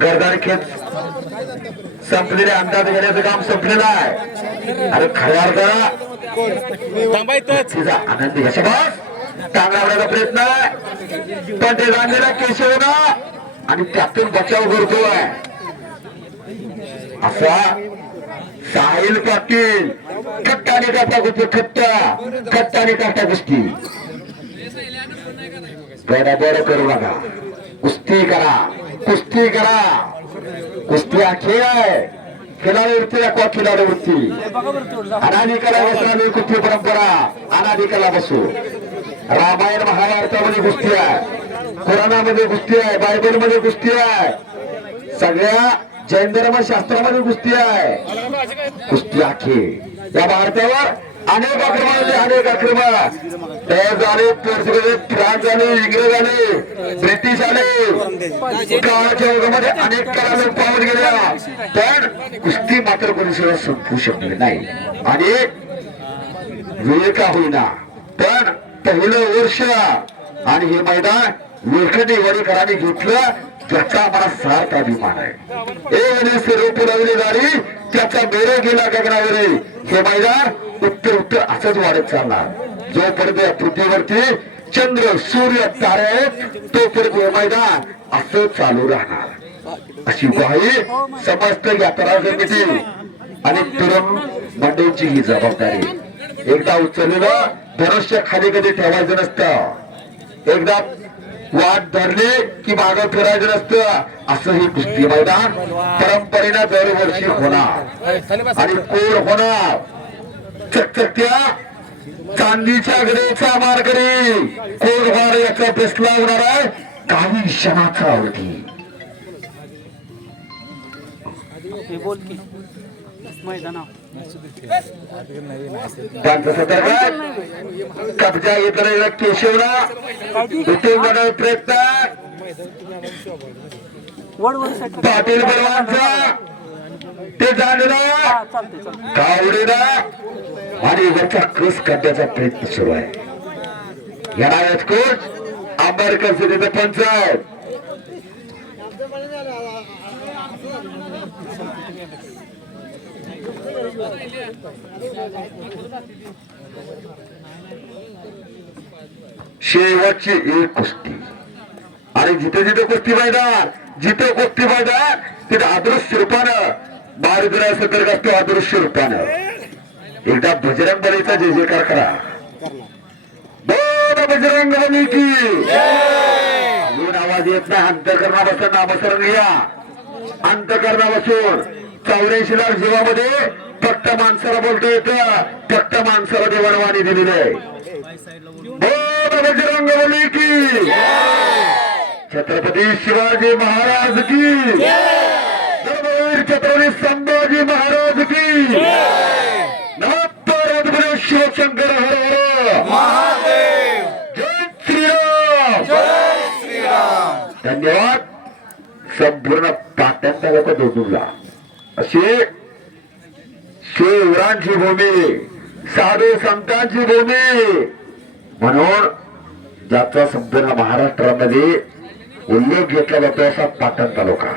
गरदार खेळ. संपलेले अंदाज घेण्याचं काम संपलेलं आहे. अरे खऱ्या थांबायचंच. तिचा आनंद यशभास टांगवण्याचा प्रयत्न आहे. पण ते गांधीला केशवना आणि त्यातून बचाव करतोय. असा साहिल पाटील. खट्टाने काटा कुस्ती खट्टा. खट्टाने काटा कुस्ती बरोबर करू नका. कुस्ती करा. कुस्ती करा. कुस्ती हा खेळ आहे. खेळाडूवृत्ती दाखवा खेळाडूवृत्ती अनादिकाला बसणारी कुस्ती परंपरा. अनादिकाला बसू. रामायण महाभारतामध्ये कुस्ती आहे. कोरोनामध्ये कुस्ती आहे. बायबलमध्ये कुस्ती आहे. सगळ्या जैन धर्म शास्त्रामध्ये कुस्ती आहे. कुस्ती आखे या भारतावर अनेक आक्रमण अनेक आक्रमण. तयार झाले पोर्तुगीज फ्रान्स आले इंग्रज आले ब्रिटिश आले. काळाच्या युगामध्ये अनेक काळाला पावत गेल्या. पण कुस्ती मात्र कोणी सुद्धा संपू शकले नाही. आणि वेळ का होईना. पण पहिलं वर्ष आणि हे मैदान वेखंडी वडीकरांनी घेतलं. त्याचा आम्हाला सारखा अभिमान आहे. ए आणि सर्व गाडी त्याचा मेरे गेला गगनावरे. हे मैदान उत्तर उत्तर असंच वाढत चालणार. जोपर्यंत या पृथ्वीवरती चंद्र सूर्य तारे आहेत तोपर्यंत हे मैदान असं चालू राहणार. अशी ग्वाही समस्त यात्रा समिती आणि तरुण मंडळींची ही जबाबदारी. एकदा उचललेलं धनुष्य खाली कधी ठेवायचं नसतं. एकदा वाट धरली की माग फिरायचं नसतं. असं ही कुस्ती मैदान परंपरेनं दरवर्षी होणार. आणि कोण होणार? चक्क त्या चांदीच्या गडेचा मार्गरी. कोण होणार याचा प्रश्न होणार आहे? काही क्षणाचा अवधी. मैदाना कब्जा घेतलेला केशवला उठवण्याचा प्रयत्न. पाटील बलवानचा. ते जाणला. हा कावडीला. आणि वरचा कस काढण्याचा प्रयत्न सुरू आहे. या नावात कोच आंबेडकर सिटीचा पंचायत शेवटची एक कुस्ती आणि जिथे जिथे कुस्ती मैदान जिथे कुस्ती मैदान तिथे अदृश्य रूपानं बारगुरा सतर्क असतो अदृश्य रूपानं. एकदा बजरंग बलीचा जय जयकार करा. बोल बजरंग बली की. अजून आवाज येत नाही. अंतकरणा बसून नामस्मरण घ्या. अंतकरणा बसून चौऱ्याऐंशी लाख जीवामध्ये फक्त माणसाला बोलतो येतं फक्त माणसाला देवाणवाणी दिलेली आहे. बजरंग बोली की. छत्रपती शिवाजी महाराज की. धर्मवीर छत्रपती संभाजी महाराज की. नमस्कार अद्भुत शिवशंकर हर हर जय श्रीराम. धन्यवाद. संपूर्ण पाट्यांचा लोक दोडूला अशी शिवरांची भूमी साधू संतांची भूमी. म्हणून ज्याचा संपूर्ण महाराष्ट्रामध्ये उल्लेख घेतला जातो असा पाटण तालुका.